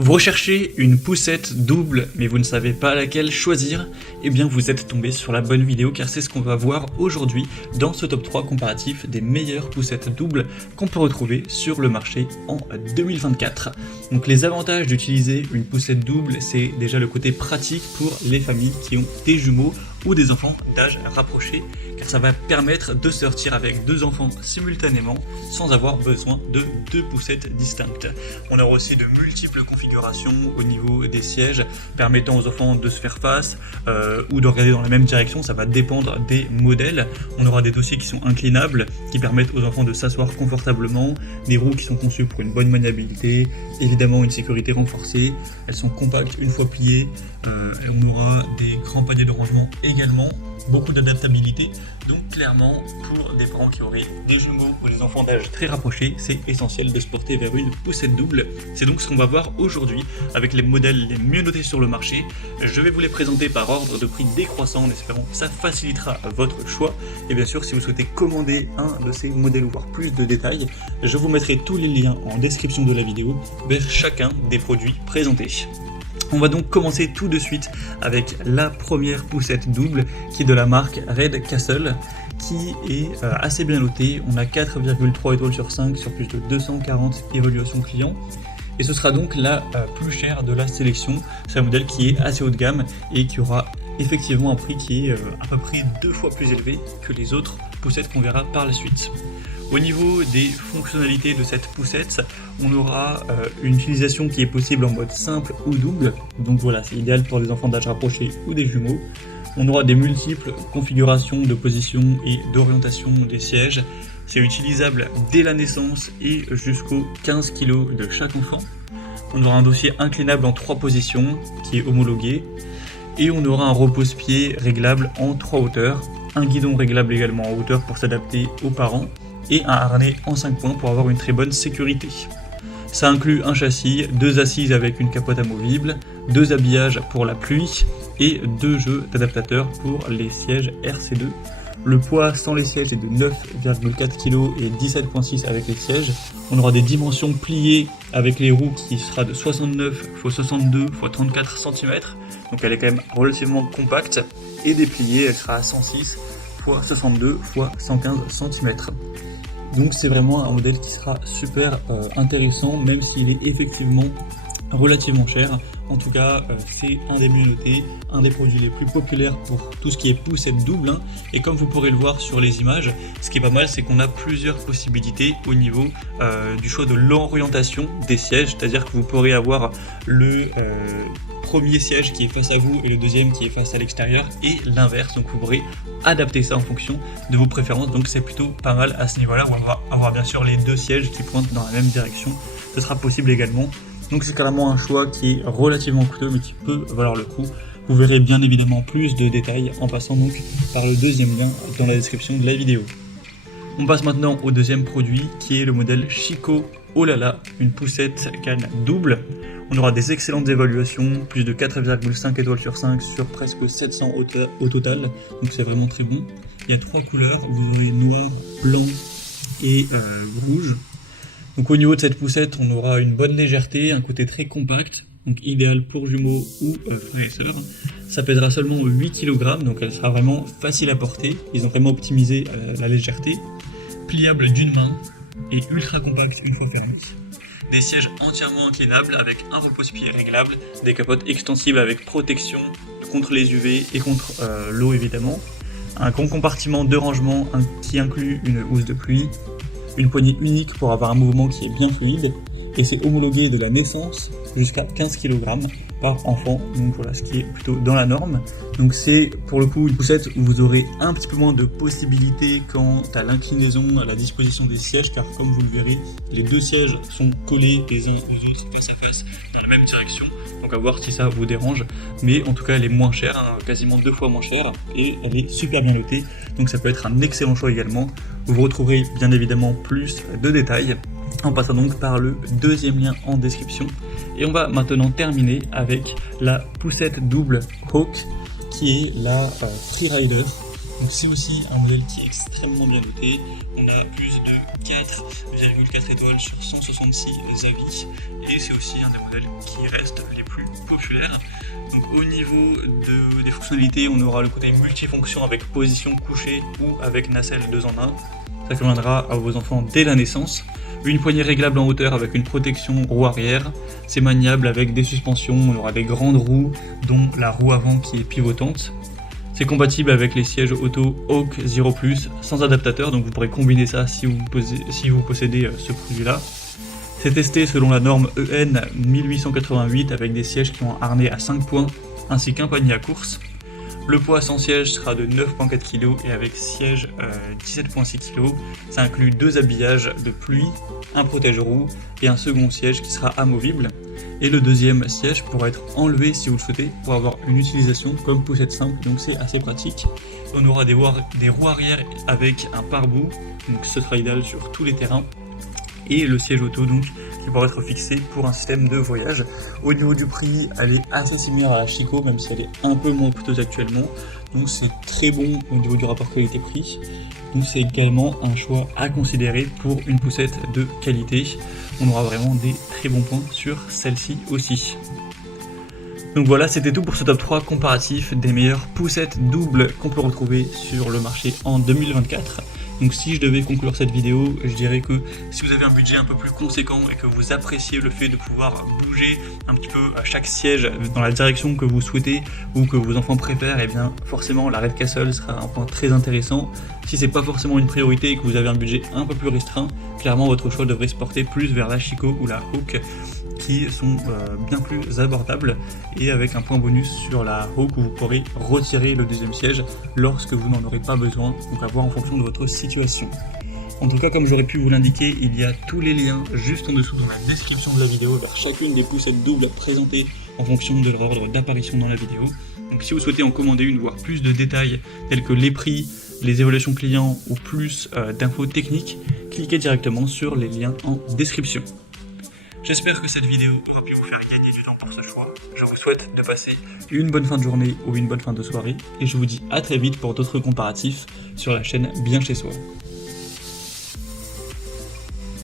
Vous recherchez une poussette double, mais vous ne savez pas laquelle choisir? Eh bien vous êtes tombé sur la bonne vidéo car c'est ce qu'on va voir aujourd'hui dans ce top 3 comparatif des meilleures poussettes doubles qu'on peut retrouver sur le marché en 2024. Donc les avantages d'utiliser une poussette double, c'est déjà le côté pratique pour les familles qui ont des jumeaux ou des enfants d'âge rapproché, car ça va permettre de sortir avec deux enfants simultanément sans avoir besoin de deux poussettes distinctes. On aura aussi de multiples configurations au niveau des sièges permettant aux enfants de se faire face ou de regarder dans la même direction, ça va dépendre des modèles. On aura des dossiers qui sont inclinables qui permettent aux enfants de s'asseoir confortablement, des roues qui sont conçues pour une bonne maniabilité, évidemment une sécurité renforcée, elles sont compactes une fois pliées, on aura des grands paniers de rangement également, beaucoup d'adaptabilité, donc clairement pour des parents qui auraient des jumeaux ou des enfants d'âge très rapprochés, c'est essentiel de se porter vers une poussette double. C'est donc ce qu'on va voir aujourd'hui avec les modèles les mieux notés sur le marché. Je vais vous les présenter par ordre de prix décroissant en espérant que ça facilitera votre choix. Et bien sûr, si vous souhaitez commander un de ces modèles ou voir plus de détails, je vous mettrai tous les liens en description de la vidéo vers chacun des produits présentés. On va donc commencer tout de suite avec la première poussette double qui est de la marque Red Castle, qui est assez bien notée. On a 4,3 étoiles sur 5 sur plus de 240 évaluations clients. Et ce sera donc la plus chère de la sélection. C'est un modèle qui est assez haut de gamme et qui aura effectivement un prix qui est à peu près 2 fois plus élevé que les autres poussettes qu'on verra par la suite. Au niveau des fonctionnalités de cette poussette, on aura une utilisation qui est possible en mode simple ou double. Donc voilà, c'est idéal pour les enfants d'âge rapproché ou des jumeaux. On aura des multiples configurations de position et d'orientation des sièges. C'est utilisable dès la naissance et jusqu'aux 15 kg de chaque enfant. On aura un dossier inclinable en 3 positions qui est homologué. Et on aura un repose-pied réglable en 3 hauteurs. Un guidon réglable également en hauteur pour s'adapter aux parents. Et un harnais en 5 points pour avoir une très bonne sécurité. Ça inclut un châssis, 2 assises avec une capote amovible, 2 habillages pour la pluie et 2 jeux d'adaptateurs pour les sièges RC2. Le poids sans les sièges est de 9,4 kg et 17,6 avec les sièges. On aura des dimensions pliées avec les roues qui sera de 69 x 62 x 34 cm. Donc elle est quand même relativement compacte. Et dépliée, elle sera à 106 x 62 x 115 cm. Donc c'est vraiment un modèle qui sera super intéressant, même s'il est effectivement relativement cher. En tout cas, c'est un des mieux notés, un des produits les plus populaires pour tout ce qui est poussette double. Et comme vous pourrez le voir sur les images, ce qui est pas mal, c'est qu'on a plusieurs possibilités au niveau du choix de l'orientation des sièges. C'est-à-dire que vous pourrez avoir le premier siège qui est face à vous et le deuxième qui est face à l'extérieur et l'inverse. Donc vous pourrez adapter ça en fonction de vos préférences. Donc c'est plutôt pas mal à ce niveau-là. On va avoir bien sûr les 2 sièges qui pointent dans la même direction. Ce sera possible également. Donc c'est carrément un choix qui est relativement coûteux mais qui peut valoir le coup. Vous verrez bien évidemment plus de détails en passant donc par le deuxième lien dans la description de la vidéo. On passe maintenant au deuxième produit qui est le modèle Chico Olala, une poussette canne double. On aura des excellentes évaluations, plus de 4,5 étoiles sur 5 sur presque 700 au total, donc c'est vraiment très bon. Il y a 3 couleurs, vous aurez noir, blanc et rouge. Donc au niveau de cette poussette, on aura une bonne légèreté, un côté très compact, donc idéal pour jumeaux ou frères et sœurs. Ça pèsera seulement 8 kg, donc elle sera vraiment facile à porter. Ils ont vraiment optimisé la légèreté. Pliable d'une main et ultra compact une fois fermé. Des sièges entièrement inclinables avec un repose-pied réglable, des capotes extensibles avec protection contre les UV et contre l'eau évidemment. Un grand compartiment de rangement qui inclut une housse de pluie. Une poignée unique pour avoir un mouvement qui est bien fluide et c'est homologué de la naissance jusqu'à 15 kg par enfant, donc voilà ce qui est plutôt dans la norme. Donc c'est pour le coup une poussette où vous aurez un petit peu moins de possibilités quant à l'inclinaison, à la disposition des sièges, car comme vous le verrez, les 2 sièges sont collés les uns aux autres face à face dans la même direction. Donc à voir si ça vous dérange, mais en tout cas elle est moins chère, quasiment 2 fois moins chère, et elle est super bien notée, donc ça peut être un excellent choix également. Vous retrouverez bien évidemment plus de détails en passant donc par le deuxième lien en description. Et on va maintenant terminer avec la poussette double Hawk qui est la Freerider. Donc c'est aussi un modèle qui est extrêmement bien noté. On a plus de 4,4 étoiles sur 166 avis, et c'est aussi un des modèles qui reste les plus populaires. Donc au niveau des fonctionnalités, on aura le côté multifonction avec position couchée ou avec nacelle 2 en 1. Ça conviendra à vos enfants dès la naissance. Une poignée réglable en hauteur avec une protection roue arrière. C'est maniable avec des suspensions, on aura des grandes roues, dont la roue avant qui est pivotante. C'est compatible avec les sièges auto Hawk 0+, sans adaptateur, donc vous pourrez combiner ça si vous possédez ce produit-là. C'est testé selon la norme EN 1888 avec des sièges qui ont un harnais à 5 points, ainsi qu'un panier à course. Le poids sans siège sera de 9,4 kg et avec siège 17,6 kg. Ça inclut 2 habillages de pluie, un protège-roue et un second siège qui sera amovible. Et le deuxième siège pourra être enlevé si vous le souhaitez pour avoir une utilisation comme poussette simple, donc c'est assez pratique. On aura des roues arrière avec un pare-boue, donc ce sera idéal sur tous les terrains. Et le siège auto donc qui pourra être fixé pour un système de voyage. Au niveau du prix, elle est assez similaire à la Chico, même si elle est un peu moins coûteuse actuellement. Donc c'est très bon au niveau du rapport qualité-prix. Donc c'est également un choix à considérer pour une poussette de qualité. On aura vraiment des très bons points sur celle-ci aussi. Donc voilà, c'était tout pour ce top 3 comparatif des meilleures poussettes doubles qu'on peut retrouver sur le marché en 2024. Donc si je devais conclure cette vidéo, je dirais que si vous avez un budget un peu plus conséquent et que vous appréciez le fait de pouvoir bouger un petit peu à chaque siège dans la direction que vous souhaitez ou que vos enfants préfèrent, et bien forcément la Red Castle sera un point très intéressant. Si c'est pas forcément une priorité et que vous avez un budget un peu plus restreint, clairement votre choix devrait se porter plus vers la Chico ou la Hawk, qui sont bien plus abordables, et avec un point bonus sur la Hawk où vous pourrez retirer le deuxième siège lorsque vous n'en aurez pas besoin, donc à voir en fonction de votre situation. En tout cas, comme j'aurais pu vous l'indiquer, il y a tous les liens juste en dessous dans la description de la vidéo vers chacune des poussettes doubles présentées en fonction de leur ordre d'apparition dans la vidéo. Donc si vous souhaitez en commander une, voire plus de détails tels que les prix, les évaluations clients ou plus d'infos techniques, cliquez directement sur les liens en description. J'espère que cette vidéo aura pu vous faire gagner du temps pour ce choix. Je vous souhaite de passer une bonne fin de journée ou une bonne fin de soirée et je vous dis à très vite pour d'autres comparatifs sur la chaîne Bien Chez Soi.